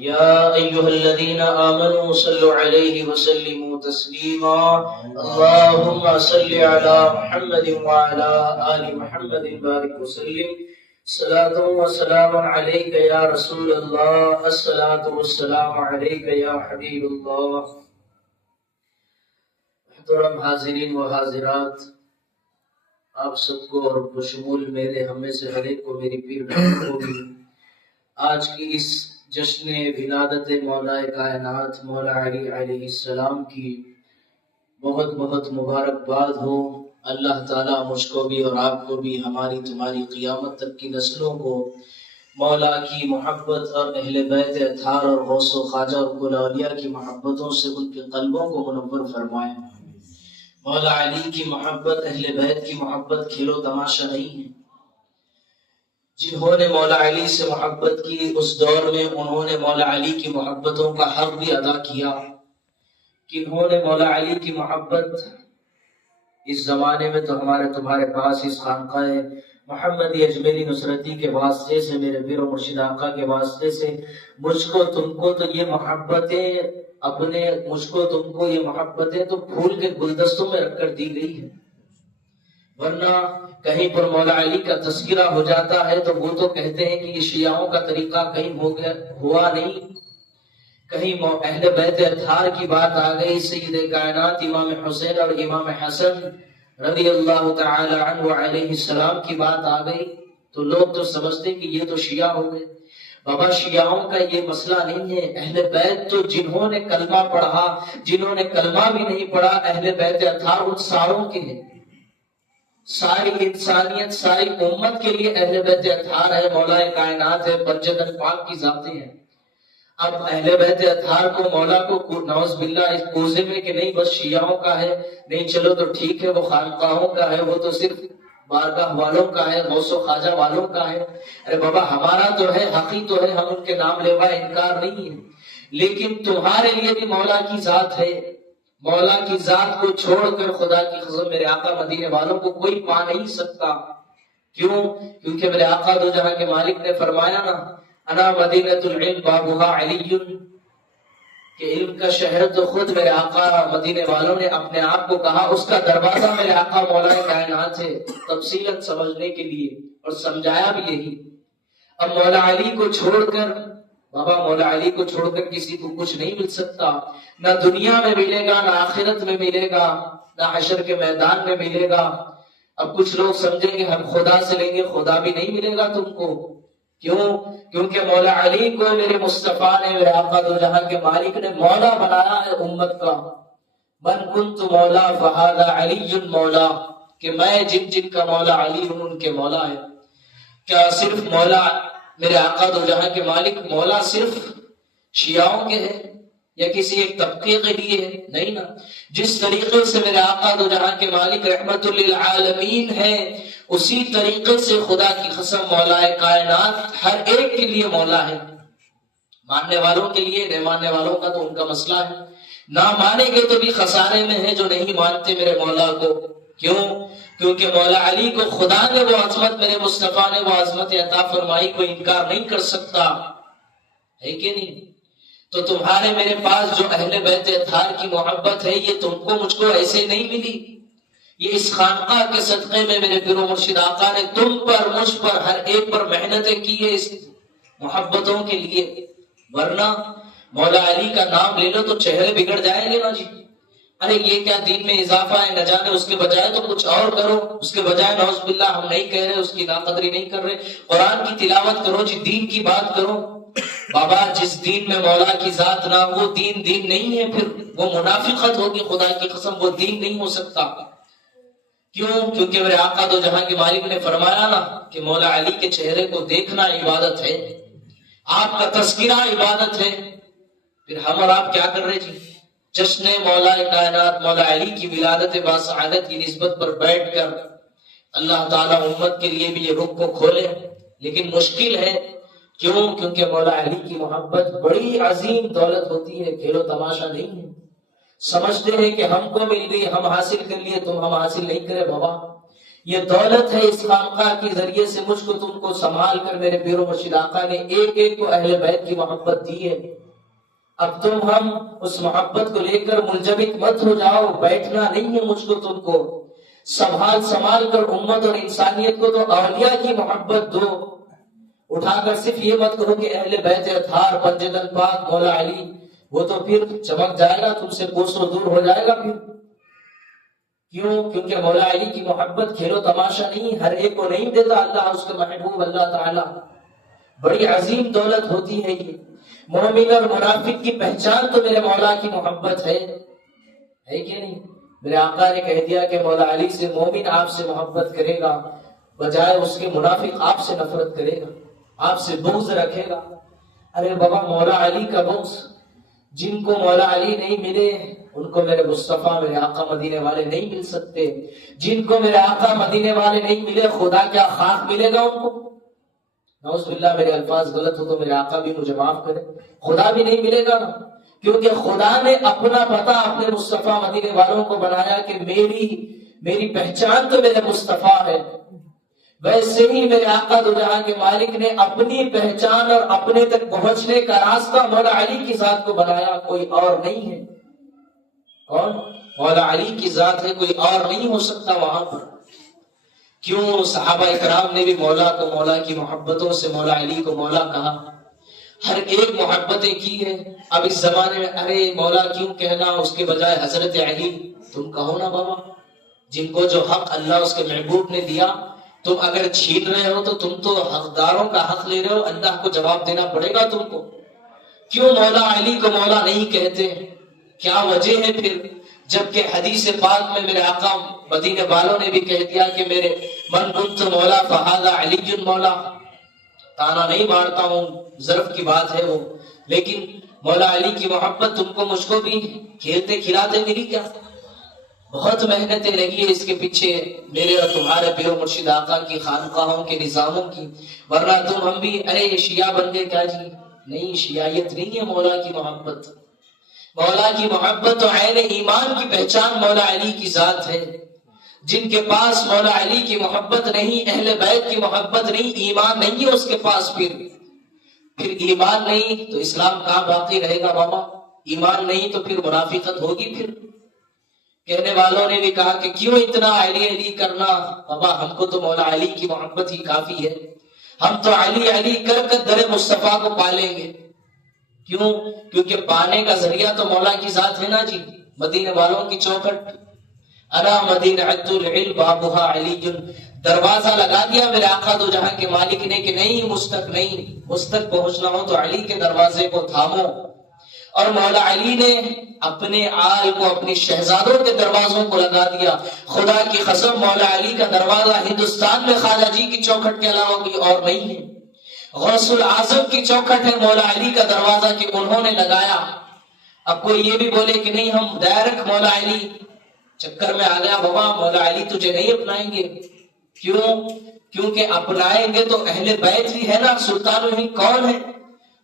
يا أيها الذين آمنوا صلوا عليه وسلموا تسليما اللهم صل على محمد وعلى آل محمد بارك وسلم صلاة وسلام عليك يا رسول الله الصلاة والسلام عليك يا حبيب الله. محترم حاضرین و حاضرات، آپ سب کو اور بشمول میرے ہم میں سے ہر ایک کو میری پیر کو بھی آج کی اس جشن ولادت مولا کائنات مولا علی علیہ السلام کی بہت بہت مبارکباد ہو. اللہ تعالیٰ مجھ کو بھی اور آپ کو بھی ہماری تمہاری قیامت تک کی نسلوں کو مولا کی محبت اور اہل بیت اطہار اور غوث و خواجہ اور کل اولیاء کی محبتوں سے ان کے قلبوں کو منور فرمائے. مولا علی کی محبت، اہل بیت کی محبت کھیلو تماشا نہیں ہے. جنہوں نے مولا علی سے محبت کی اس دور میں انہوں نے مولا علی کی محبتوں کا حق بھی ادا کیا. کنہوں نے مولا علی کی محبت اس زمانے میں تو ہمارے تمہارے پاس اس خانقاہ محمدی اجمیری نصرتی کے واسطے سے، میرے پیر و مرشد آقا کے واسطے سے مجھ کو تم کو تو یہ محبتیں تو پھول کے گلدستوں میں رکھ کر دی گئی ہے. ورنہ کہیں پر مولا علی کا تذکرہ ہو جاتا ہے تو وہ تو کہتے ہیں کہ یہ شیعوں کا طریقہ کہیں ہوا نہیں. کہیں اہل بیت اطہار کی بات آ گئی، سید کائنات امام حسین اور امام حسن رضی اللہ تعالی عنہ علیہ السلام کی بات آ گئی تو لوگ تو سمجھتے کہ یہ تو شیعہ ہو گئے. بابا شیعوں کا یہ مسئلہ نہیں ہے. اہل بیت تو جنہوں نے کلمہ پڑھا، جنہوں نے کلمہ بھی نہیں پڑھا، اہل بیت اطہار ان ساروں کے ہیں. ساری انسانیت، ساری امت کے لیے اہل بیت اطہار ہے، مولا کائنات ہے، برجت پاک کی ذاتیں ہیں. اب اہل بیت اطہار کو مولا کو نعوذ باللہ اس کوزے میں کہ نہیں بس شیعوں کا ہے، نہیں چلو تو ٹھیک ہے وہ خانقاہوں کا ہے، وہ تو صرف بارگاہ والوں کا ہے، غوث و خواجہ والوں کا ہے. ارے بابا ہمارا تو ہے، حقی تو ہے، ہم ان کے نام لیوا انکار نہیں ہے. لیکن تمہارے لیے بھی مولا کی ذات ہے. مولا کی ذات کو چھوڑ کر خدا کی قسم میرے آقا مدینے والوں کو کوئی پا نہیں سکتا. کیوں؟ کیونکہ میرے آقا دو جہاں کے مالک نے فرمایا نا، انا مدینۃ العلم بابھا علی، کہ علم کا شہر تو خود میرے آقا مدینے والوں نے اپنے آپ کو کہا، اس کا دروازہ میرے آقا مولا کائنات ہے. تفصیلاً سمجھنے کے لیے اور سمجھایا بھی یہی. اب مولا علی کو چھوڑ کر، بابا مولا علی کو چھوڑ کر کسی کو کچھ نہیں مل سکتا. نہ دنیا میں ملے گا، نہ آخرت میں ملے گا، نہ حشر کے میدان میں ملے گا. اب کچھ لوگ سمجھیں گے ہم خدا سے لیں گے، خدا بھی نہیں ملے گا تم کو. کیوں؟ کیونکہ مولا علی کو میرے مصطفیٰ نے، میرے آقا دو جہاں کے مالک نے مولا بنایا ہے امت کا. من کنت مولا فہذا علی مولا، کہ میں جن جن کا مولا علی ہوں ان کے مولا ہے. کیا صرف مولا میرے آقا دو جہاں کے مالک مولا صرف شیعوں کے ہیں یا کسی ایک طبقے کے لیے ہے؟ نہیں نا. جس طریقے سے میرے آقا دو جہاں کے مالک رحمت للعالمین ہے، اسی طریقے سے خدا کی قسم مولا کائنات ہر ایک کے لیے مولا ہے. ماننے والوں کے لیے، نہیں ماننے والوں کا تو ان کا مسئلہ ہے. نہ مانیں گے تو بھی خسارے میں ہے جو نہیں مانتے میرے مولا کو. کیوں؟ کیونکہ مولا علی کو خدا نے وہ عظمت، میرے مصطفیٰ نے وہ عظمت عطا فرمائی، کوئی انکار نہیں کر سکتا ہے کہ نہیں. تو تمہارے میرے پاس جو اہل بیت اطہار کی محبت ہے، یہ تم کو مجھ کو ایسے نہیں ملی. یہ اس خانقاہ کے صدقے میں میرے پیر و مرشد آقا نے تم پر، مجھ پر، ہر ایک پر محنتیں کی ہے اس محبتوں کے لیے. ورنہ مولا علی کا نام لے لو تو چہرے بگڑ جائیں گے نا جی. ارے یہ کیا دین میں اضافہ ہے، نہ جانے اس کے بجائے تو کچھ اور کرو. اس کے بجائے نعوذ باللہ ہم نہیں کہہ رہے، اس کی ناقدری نہیں کر رہے، قرآن کی تلاوت کرو جی، دین کی بات کرو. بابا جس دین میں مولا کی ذات نہ، وہ دین نہیں ہے، پھر وہ منافقت ہوگی. خدا کی قسم وہ دین نہیں ہو سکتا. کیوں؟ کیونکہ میرے آقا دو جہاں کے مالک نے فرمایا نا کہ مولا علی کے چہرے کو دیکھنا عبادت ہے، آپ کا تذکرہ عبادت ہے. پھر ہم اور آپ کیا کر رہے جی؟ جشن مولا کائنات مولا علی کی ولادت باسعادت کی نسبت پر بیٹھ کر اللہ تعالیٰ امت کے لیے بھی یہ رخ کو کھولے. لیکن مشکل ہے. کیوں؟ کیونکہ مولا علی کی محبت بڑی عظیم دولت ہوتی ہے، کھیلو تماشا نہیں ہے. سمجھتے ہیں کہ ہم کو مل گئی، ہم حاصل کر لیے، تم ہم حاصل نہیں کرے. بابا یہ دولت ہے اس خانقاہ کے ذریعے سے مجھ کو تم کو سنبھال کر میرے پیر و مرشد آقا نے ایک ایک کو اہل بیت کی محبت دی ہے. اب تم ہم اس محبت کو لے کر منجمد مت ہو جاؤ. بیٹھنا نہیں ہے مجھ کو تم کو. سنبھال کر امت اور انسانیت کو تو اولیاء کی محبت دو. اٹھا کر صرف یہ مت کہو کہ اہل بیت اطہار پنجدل پاک مولا علی، وہ تو پھر چمک جائے گا، تم سے کوسوں دور ہو جائے گا پھر. کیوں؟ کیونکہ مولا علی کی محبت کھیلو تماشا نہیں، ہر ایک کو نہیں دیتا اللہ. اس کے محبوب اللہ تعالی بڑی عظیم دولت ہوتی ہے. یہ مومن اور منافق کی پہچان تو میرے مولا کی محبت ہے کہ نہیں؟ میرے آقا نے کہہ دیا کہ مولا علی سے مومن آپ سے محبت کرے گا، بجائے اس کے منافق آپ سے نفرت کرے گا، آپ سے بغض رکھے گا. ارے بابا، مولا علی کا بغض، جن کو مولا علی نہیں ملے ان کو میرے مصطفیٰ میرے آقا مدینے والے نہیں مل سکتے. جن کو میرے آقا مدینے والے نہیں ملے، خدا کیا خاک ملے گا ان کو؟ نعوذ باللہ، میرے الفاظ غلط ہو تو میرے آقا بھی مجھے معاف کرے. خدا بھی نہیں ملے گا نا، کیونکہ خدا نے اپنا پتہ اپنے مصطفیٰ مدینے والوں کو بنایا کہ میری پہچان تو میرے مصطفیٰ ہے. ویسے ہی میرے آقا دو جہاں کے مالک نے اپنی پہچان اور اپنے تک پہنچنے کا راستہ مولا علی کی ذات کو بنایا، کوئی اور نہیں ہے. کون؟ مولا علی کی ذات ہے، کوئی اور نہیں ہو سکتا وہاں پر. کیوں؟ صحابہ اکرام نے بھی مولا کو مولا کی محبتوں سے مولا علی کو مولا کہا. ہر ایک محبتیں کی ہے. اب اس زمانے میں ارے مولا کیوں کہنا، اس کے بجائے حضرت علی تم کہو نا بابا. جن کو جو حق اللہ اس کے محبوب نے دیا تم اگر چھین رہے ہو تو تم تو حقداروں کا حق لے رہے ہو، اللہ کو جواب دینا پڑے گا تم کو. کیوں مولا علی کو مولا نہیں کہتے؟ کیا وجہ ہے پھر؟ جبکہ حدیث پاک میں میرے آقا مدینے والوں نے بھی کہہ دیا کہ میرے من کنت مولا فہذا علی مولا. تانا نہیں مارتا ہوں، ظرف کی بات ہے وہ، لیکن مولا علی کی محبت تم کو مجھ کو بھی کھیلتے کھلاتے ملی کیا؟ بہت محنتیں لگی ہے اس کے پیچھے میرے اور تمہارے پیر و مرشد آقا کی خانقاہوں کے نظاموں کی. ورنہ تم ہم بھی ارے شیعہ بن گئے کیا جی؟ نہیں، شیعیت نہیں ہے مولا کی محبت. مولا کی محبت تو عین ایمان کی پہچان مولا علی کی ذات ہے. جن کے پاس مولا علی کی محبت نہیں، اہل بیت کی محبت نہیں، ایمان نہیں ہے اس کے پاس. پھر ایمان نہیں تو اسلام کہاں باقی رہے گا بابا؟ ایمان نہیں تو پھر منافقت ہوگی. پھر کہنے والوں نے بھی کہا کہ کیوں اتنا علی علی کرنا؟ بابا ہم کو تو مولا علی کی محبت ہی کافی ہے. ہم تو علی علی کر کر در مصطفیٰ کو پالیں گے. کیوں؟ کیونکہ پانے کا ذریعہ تو مولا کی ذات ہے نا جی. مدینے والوں کی چوکھٹ، انا مدینۃ العلم بابها علی، دروازہ لگا دیا میرے آقا دو جہاں کے مالک نے کہ نہیں، مستق پہنچنا ہو تو علی کے دروازے کو تھامو. اور مولا علی نے اپنے آل کو اپنے شہزادوں کے دروازوں کو لگا دیا. خدا کی قسم مولا علی کا دروازہ ہندوستان میں خواجہ جی کی چوکھٹ کے علاوہ کوئی اور نہیں ہے. غوث العظم کی چوکھٹ ہے مولا علی کا دروازہ کہ انہوں نے لگایا. اب کوئی یہ بھی بولے کہ نہیں ہم ڈائریکٹ مولا علی چکر میں آ گیا. بابا مولا علی تجھے نہیں اپنائیں گے. کیوں؟ کیونکہ اپنائیں گے تو اہل بیت ہی ہے نا. سلطان ہی کون ہے؟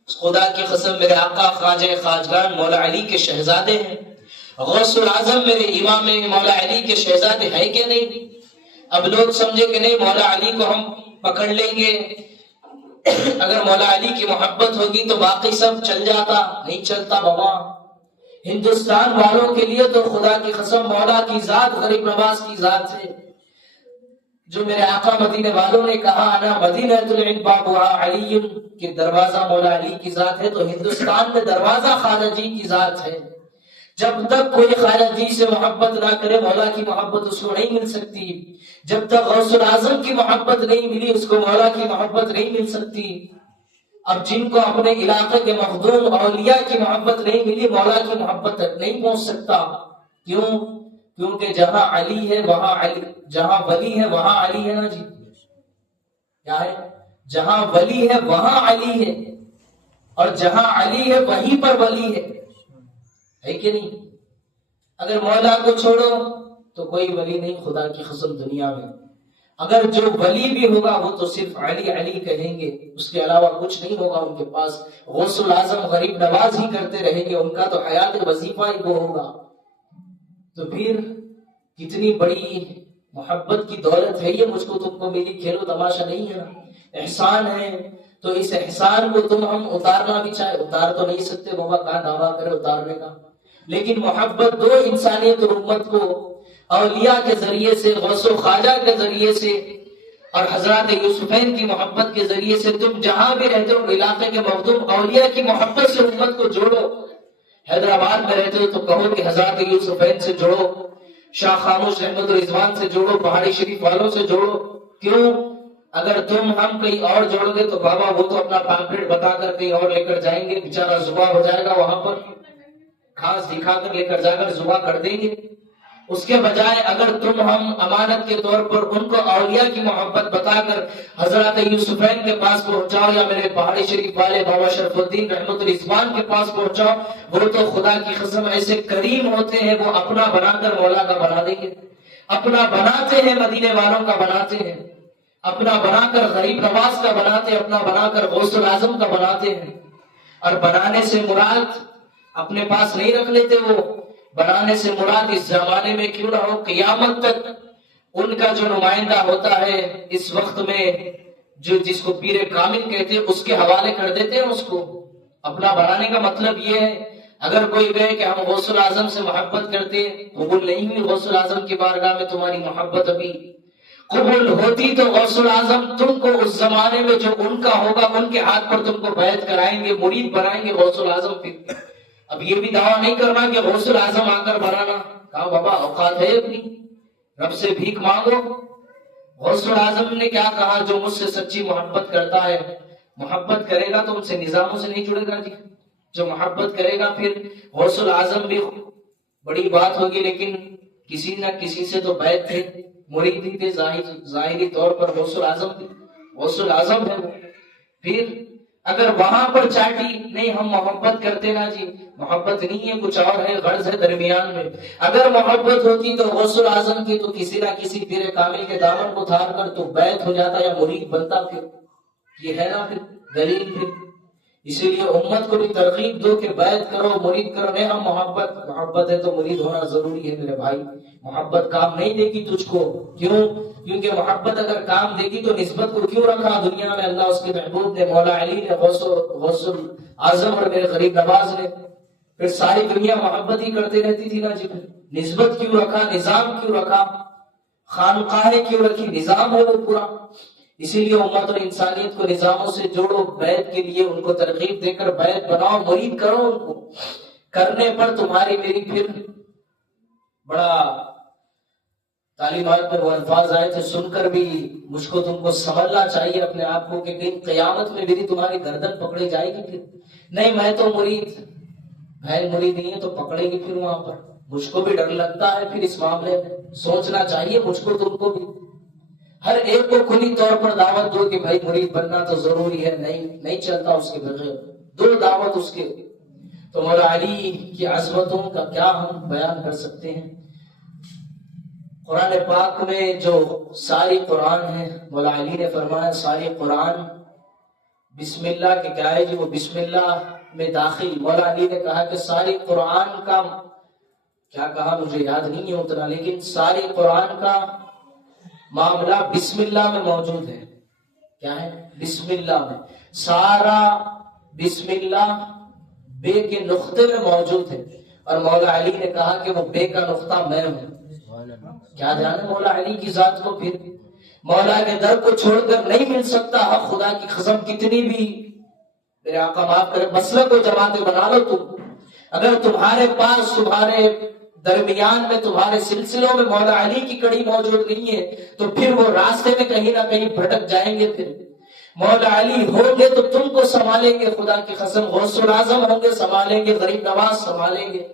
خدا کی قسم میرے آقا خواجہ خواجگان مولا علی کے شہزادے ہیں. غوث العظم میرے امام مولا علی کے شہزادے ہے کہ نہیں؟ اب لوگ سمجھے کہ نہیں مولا علی کو ہم پکڑ لیں گے، اگر مولا علی کی محبت ہوگی تو باقی سب چل جاتا. نہیں چلتا بابا. ہندوستان والوں کے لیے تو خدا کی قسم مولا کی ذات غریب نواز کی ذات ہے. جو میرے آقا مدینے والوں نے کہا انا مدینۃ العلم بابها علی، کہ دروازہ مولا علی کی ذات ہے، تو ہندوستان میں دروازہ خواجہ جی کی ذات ہے. جب تک کوئی خواجہ جی سے محبت نہ کرے مولا کی محبت اس کو نہیں مل سکتی. جب تک غوث العظم کی محبت نہیں ملی اس کو مولا کی محبت نہیں مل سکتی. اب جن کو اپنے علاقے کے مخدوم اولیاء کی محبت نہیں ملی مولا کی محبت تک نہیں پہنچ سکتا. کیوں؟ کیونکہ جہاں علی ہے وہاں علی، جہاں ولی ہے وہاں علی ہے نا جی. کیا ہے؟ جہاں ولی ہے وہاں علی ہے، اور جہاں علی ہے وہیں پر ولی ہے کہ نہیں؟ اگر مولا کو چھوڑو تو کوئی ولی نہیں خدا کی قسم دنیا میں. اگر جو ولی بھی ہوگا وہ تو صرف علی علی کہیں گے، اس کے علاوہ کچھ نہیں ہوگا ان کے پاس. غوث العظم غریب نواز ہی کرتے رہیں گے، ان کا تو حیات وظیفہ ہی وہ ہوگا. تو پھر کتنی بڑی محبت کی دولت ہے یہ مجھ کو تم کو میری کھیلو تماشا نہیں ہے نا، احسان ہے، تو اس احسان کو تم ہم اتارنا بھی چاہے اتار تو نہیں سکتے، بابا کہاں دعویٰ کرے اتارنے کا، لیکن محبت دو انسانیت اور امت کو اولیاء کے ذریعے سے، غوث و خواجہ کے ذریعے سے اور حضرات یوسفین کی محبت کے ذریعے سے، تم جہاں بھی رہتے ہو علاقے کے مخدوم اولیاء کی محبت سے امت کو جوڑو۔ حیدرآباد میں رہتے ہو تو کہو کہ حضرات یوسفین سے جوڑو، شاہ خاموش احمد رضوان سے جوڑو، پہاڑی شریف والوں سے جوڑو۔ کیوں؟ اگر تم ہم کہیں اور جوڑو گے تو بابا وہ تو اپنا پامپلیٹ بتا کر کہیں اور لے کر جائیں گے، بیچارہ زبا ہو جائے گا، وہاں پر گھاس دکھا کر لے کر جا کر زبا کر دیں گے۔ اس کے بجائے اگر تم ہم امانت کے طور پر ان کو اولیاء کی محبت بتا کر حضرات یوسفین کے پاس پہنچاؤ، یا میرے پہاڑی شریف والے بابا شرف الدین رحمت رضوان کے پاس پہنچاؤ، وہ تو خدا کی قسم ایسے کریم ہوتے ہیں، وہ اپنا بنا کر مولا کا بنا دیں گے، اپنا بناتے ہیں مدینے والوں کا بناتے ہیں، اپنا بنا کر غریب نواز کا بناتے ہیں، اپنا بنا کر غوث الاعظم کا بناتے ہیں۔ اور بنانے سے مراد اپنے پاس نہیں رکھ لیتے، وہ بنانے سے مراد اس زمانے میں کیوں نہ ہو قیامت تک ان کا جو نمائندہ ہوتا ہے اس وقت میں، جو جس کو پیر کامل کہتے ہیں، اس کے حوالے کر دیتے ہیں اس کو۔ اپنا بنانے کا مطلب یہ ہے، اگر کوئی کہے کہ ہم غوث الاعظم سے محبت کرتے، قبول نہیں ہوئی غوث الاعظم کی بارگاہ میں تمہاری محبت، ابھی قبول ہوتی تو غوث الاعظم تم کو اس زمانے میں جو ان کا ہوگا ان کے ہاتھ پر تم کو بیعت کرائیں گے، مرید بنائیں گے غوث الاعظم پھر۔ اب یہ بھی دعویٰ نہیں کرنا کہ غوث الاعظم آ کر بنانا، کہا بابا اوقات ہے اپنی، رب سے بھیک مانگو۔ غوث الاعظم نے کیا کہا؟ جو مجھ سے سچی محبت کرتا ہے، محبت کرے گا تو ان سے نظاموں سے نہیں جڑے گا جی، جو محبت کرے گا پھر غوث الاعظم بھی بڑی بات ہوگی، لیکن کسی نہ کسی سے تو بیعت تھے، مرید بھی تھے، ظاہری طور پر غوث الاعظم تھے، غوث الاعظم ہے وہ۔ پھر اگر وہاں پر چاٹی نہیں ہم محبت کرتے نا جی، محبت نہیں ہے کچھ اور ہے، غرض ہے درمیان میں، اگر محبت ہوتی تو غوث الاعظم کی تو کسی نہ کسی پیر کامل کے دامن کو تھار کر تو بیعت ہو جاتا یا مرید بنتا، پھر یہ ہے نا پھر دلیل۔ پھر اسی لیے امت کو بھی ترغیب دو کہ بیعت کرو، مرید کرو، نہیں ہم محبت ہے تو مرید ہونا ضروری ہے میرے بھائی۔ محبت کام نہیں دے گی تجھ کو، کیوں؟ کیونکہ محبت اگر کام دے گی تو نسبت کو کیوں رکھا دنیا میں اللہ اس کے محبوب نے، مولا علی نے، غوث اعظم اور میرے غریب نواز نے؟ پھر ساری دنیا محبت ہی کرتے رہتی تھی نا جی، نسبت کیوں رکھا، نظام کیوں رکھا، خانقاہیں کیوں رکھی، نظام ہے وہ پورا۔ اسی لیے امت اور انسانیت کو نظاموں سے جوڑو، بیعت کے لیے ان کو ترغیب دے کر بیعت بناؤ، مرید کرو ان کو، کرنے پر تمہاری میری پھر بڑا تعلیمات میں وہ الفاظ آئے تھے، سن کر بھی مجھ کو تم کو سنبھلنا چاہیے اپنے آپ کو کہ کہیں قیامت میں میری تمہاری گردن پکڑی جائے گی، پھر نہیں میں تو مرید، بہن مرید نہیں ہے تو پکڑے گی پھر وہاں پر۔ مجھ کو بھی ڈر لگتا ہے پھر اس معاملے میں، سوچنا چاہیے مجھ کو تم کو بھی۔ ہر ایک کو کھلی طور پر دعوت دو کہ بھائی مرید بننا تو ضروری ہے، نہیں چلتا اس کے بغیر، دو دعوت اس کے۔ تو مولا علی کی عظمتوں کا کیا ہم بیان کر سکتے ہیں؟ قرآن پاک میں جو ساری قرآن ہے، مولا علی نے فرمایا ساری قرآن بسم اللہ کے کیا ہے جی، وہ بسم اللہ میں داخل۔ مولا علی نے کہا کہ ساری قرآن کا کیا کہا مجھے یاد نہیں ہے اتنا، لیکن ساری قرآن کا معاملہ بسم اللہ میں موجود ہے۔ کیا ہے؟ بسم اللہ میں، سارا بسم اللہ بے کے نقطے میں موجود ہے، اور مولا علی نے کہا کہ وہ بے کا نقطہ میں ہوں۔ کیا جانے مولا علی کی ذات کو، پھر مولا کے در کو چھوڑ کر نہیں مل سکتا حق خدا کی قسم، کتنی بھی میرے آقا معاف کرے مسلک و جماعتیں بنا لو تم، اگر تمہارے پاس تمہارے درمیان میں تمہارے سلسلوں میں مولا علی کی کڑی موجود نہیں ہے تو پھر وہ راستے میں کہیں نہ کہیں بھٹک جائیں گے۔ پھر مولا علی ہوں گے تو تم کو سنبھالیں گے، خدا کی قسم غوث الاعظم ہوں گے سنبھالیں گے، غریب نواز سنبھالیں گے۔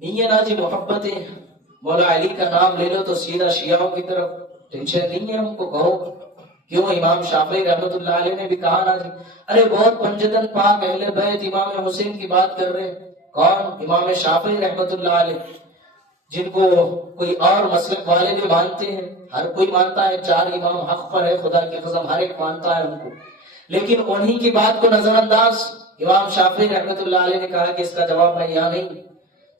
نہیں ہے نا جی محبتیں، مولا علی کا نام لے لو تو سیدھا شیعوں کی طرف، ٹینشن نہیں ہے ہم کو، کہو کیوں؟ امام شافعی رحمت اللہ علیہ نے بھی کہا نا جی، ارے بہت پنجتن پاک اہل بیت امام حسین کی بات کر رہے ہیں۔ کون؟ امام شافعی رحمت اللہ علیہ، جن کو کوئی اور مسلک والے بھی مانتے ہیں، ہر کوئی مانتا ہے چار امام حق پر ہے، خدا کی قسم ہر ایک مانتا ہے ان کو، لیکن انہی کی بات کو نظر انداز امام شافعی رحمت اللہ علیہ نے کہا کہ اس کا جواب میں یہاں نہیں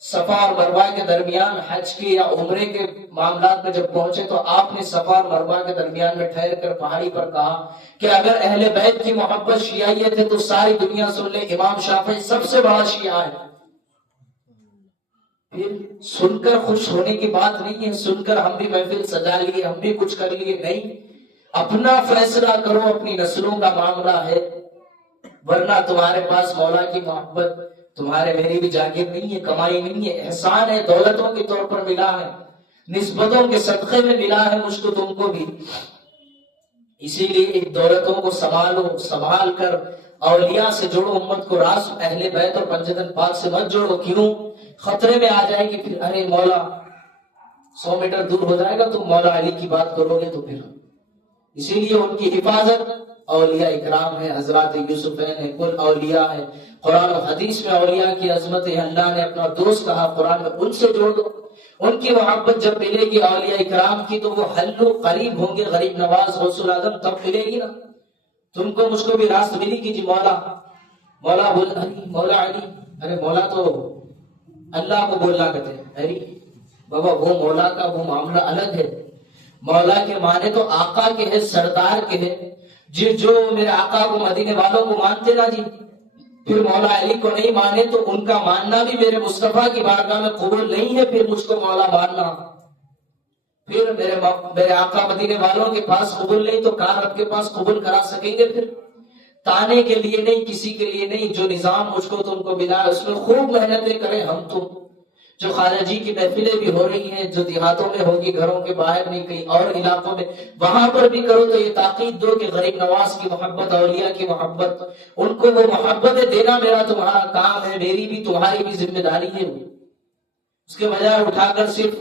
صفا اور مروہ کے درمیان حج کے یا عمرے کے معاملات میں جب پہنچے تو آپ نے صفا اور مروہ کے درمیان میں ٹھہر کر پہاڑی پر کہا کہ اگر اہل بیت کی محبت شیعیت ہے تو ساری دنیا سن لے، امام شافعی سب سے بڑا شیعہ ہے۔ پھر سن کر خوش ہونے کی بات نہیں ہے، سن کر ہم بھی محفل سجا لیے، ہم بھی کچھ کر لیے، نہیں، اپنا فیصلہ کرو، اپنی نسلوں کا معاملہ ہے، ورنہ تمہارے پاس مولا کی محبت تمہارے میری بھی جاگیر نہیں ہے، کمائی نہیں ہے، احسان ہے، دولتوں کے طور پر ملا ہے، نسبتوں کے صدقے میں ملا ہے مجھ کو تم کو بھی۔ اسی لیے ایک دولتوں کو سنبھالو، سنبھال کر اولیاء سے جوڑو، امت کو راس اہل بیت اور پنجتن پاک سے مت جوڑو، کیوں؟ خطرے میں آ جائے گی پھر، ارے مولا 100 میٹر دور ہو جائے گا تم مولا علی کی بات کرو گے تو پھر، اسی لیے ان کی حفاظت اولیاء اکرام ہے، حضرات یوسفین ہے، کل اولیاء ہے، قرآن و حدیث میں اولیاء کی عظمت ہے، اللہ نے اپنا دوست کہا قرآن میں، ان سے جوڑ دو، ان کی محبت جب ملے گی اولیاء اکرام کی تو وہ حلو قریب ہوں گے، غریب نواز غوث العظم تب ملے گی نا، تم کو مجھ کو بھی راست ملی کہ جی مولا بول علی، مولا علی، ارے مولا تو اللہ کو بولنا کہتے ہیں، ارے بابا وہ مولا کا وہ معاملہ الگ ہے، مولا کے معنی تو آقا کے ہے، سردار کے ہے، جو میرے آقا کو مدینے والوں کو مانتے نا جی، پھر مولا علی کو نہیں مانے تو ان کا ماننا بھی میرے مصطفیٰ کی بارگاہ میں قبول نہیں ہے، پھر مجھ کو مولا ماننا، پھر میرے آقا مدینے والوں کے پاس قبول نہیں تو کہاں رب کے پاس قبول کرا سکیں گے؟ پھر تانے کے لیے نہیں، کسی کے لیے نہیں، جو نظام مجھ کو تم کو ملا ہے اس میں خوب محنتیں کریں ہم تم، جو خواجہ جی کی محفلیں بھی ہو رہی ہیں، جو دیہاتوں میں ہوگی، گھروں کے باہر نہیں، کہیں اور علاقوں میں، وہاں پر بھی کرو تو یہ تاکید دو کہ غریب نواز کی محبت، اولیاء کی محبت، ان کو وہ محبت دینا میرا تمہارا کام ہے، میری بھی تمہاری بھی ذمہ داری ہے۔ اس کے بجائے اٹھا کر صرف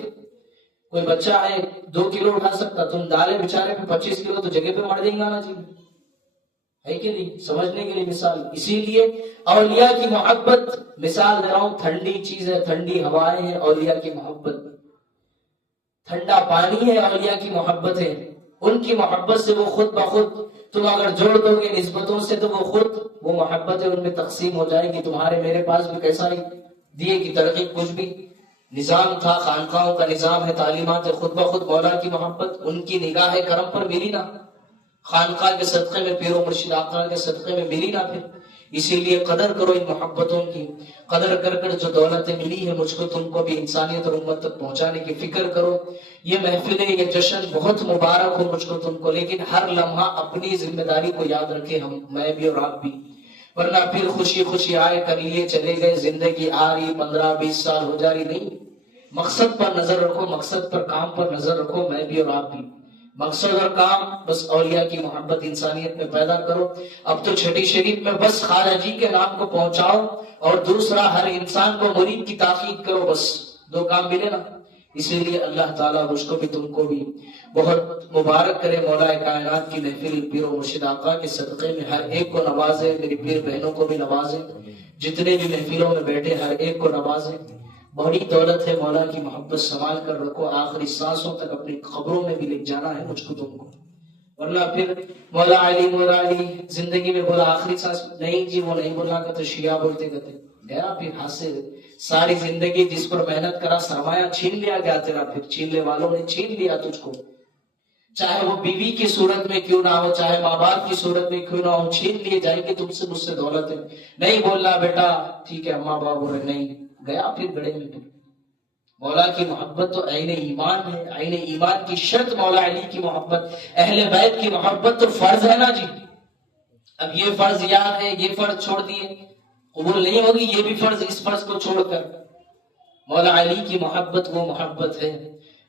کوئی بچہ ہے 2 کلو اٹھا سکتا، تم ڈالے بیچارے پہ 25 کلو تو جگہ پہ مر دیں گا نا جی، ہے کہ نہیں؟ سمجھنے کے لیے مثال، اسی لیے اولیاء کی محبت، مثال دے رہا ہوں، ٹھنڈی چیز ہے، ٹھنڈی ہوائیں ہیں اولیاء کی محبت، ٹھنڈا پانی ہے اولیاء کی محبت ہے، ان کی محبت سے وہ خود بخود تم اگر جوڑ دو گے نسبتوں سے تو وہ خود وہ محبت ہے ان میں تقسیم ہو جائے گی، تمہارے میرے پاس بھی کیسا ہی دیے کی ترقی کچھ بھی نظام تھا، خانقاہوں کا نظام ہے، تعلیمات ہے، خود بخود مولا کی محبت ان کی نگاہ کرم پر ملی نا، خانقاہ کے صدقے میں، پیر و مرشد آقا کے صدقے میں ملی نا، پھر اسی لیے قدر کرو ان محبتوں کی، قدر کر کر جو دولتیں ملی ہے مجھ کو تم کو بھی انسانیت اور امت تک پہنچانے کی فکر کرو۔ یہ محفلیں، یہ جشن بہت مبارک ہو مجھ کو تم کو، لیکن ہر لمحہ اپنی ذمہ داری کو یاد رکھے، ہم، میں بھی اور آپ بھی، ورنہ پھر خوشی خوشی آئے کر لیے چلے گئے، زندگی آ رہی 15-20 سال ہو جا رہی، نہیں، مقصد پر نظر رکھو، مقصد پر کام پر نظر رکھو، میں بھی اور آپ بھی، مقصد اور کام بس اولیاء کی محبت انسانیت میں پیدا کرو۔ اب تو چھٹی شریف میں بس خواجہ جی کے نام کو پہنچاؤ اور دوسرا ہر انسان کو مرید کی تاکید کرو، بس 2 کام ملے نا۔ اسی لیے اللہ تعالیٰ مجھ کو بھی تم کو بھی بہت مبارک کرے، مولا کائنات کی محفل پیر و مرشد آقا کے صدقے میں ہر ایک کو نوازے، میری پیر بہنوں کو بھی نوازے، جتنے بھی محفلوں میں بیٹھے ہر ایک کو نوازے۔ بڑی دولت ہے، مولا کی محبت سنبھال کر رکھو، آخری سانسوں تک اپنی قبروں میں بھی لے جانا ہے مجھ کو تم کو، ورنہ پھر مولا علی زندگی میں بولا آخری سانس نہیں جی، وہ نہیں بولنا کہ تو شیعہ بولتے کہتے گیا، پھر ہاتھ سے ساری زندگی جس پر محنت کرا سرمایہ چھین لیا گیا تیرا، پھر چھیننے والوں نے چھین لیا تجھ کو، چاہے وہ بیوی کی صورت میں کیوں نہ ہو، چاہے ماں باپ کی صورت میں کیوں نہ ہو، چھین لیے جائیں گے تم سے، مجھ سے دولت ہے، نہیں بولنا بیٹا، ٹھیک ہے اماں باپ بول رہے نہیں، گیا پھر گڑے میں۔ پھر مولا کی محبت تو عین ایمان ہے، عین ایمان کی شرط مولا علی کی محبت، اہل بیت کی محبت تو فرض ہے نا جی۔ اب یہ فرض یاد ہے، یہ فرض چھوڑ دیے قبول نہیں ہوگی، یہ بھی فرض، اس فرض کو چھوڑ کر مولا علی کی محبت وہ محبت ہے۔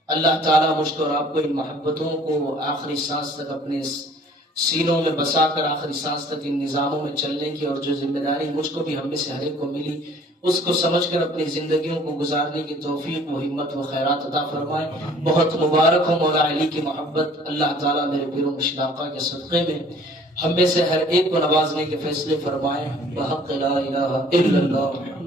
اللہ تعالیٰ مجھ کو اور آپ کو ان محبتوں کو آخری سانس تک اپنے سینوں میں بسا کر آخری سانس تک ان نظاموں میں چلنے کی، اور جو ذمہ داری مجھ کو بھی ہم میں سے ہر ایک کو ملی اس کو سمجھ کر اپنی زندگیوں کو گزارنے کی توفیق و ہمت و خیرات عطا فرمائے۔ بہت مبارک ہو مولا علی کی محبت، اللہ تعالیٰ میرے پیر و مرشد آقا کے صدقے میں ہم میں سے ہر ایک کو نوازنے کے فیصلے فرمائے، بحق لا الہ الا اللہ۔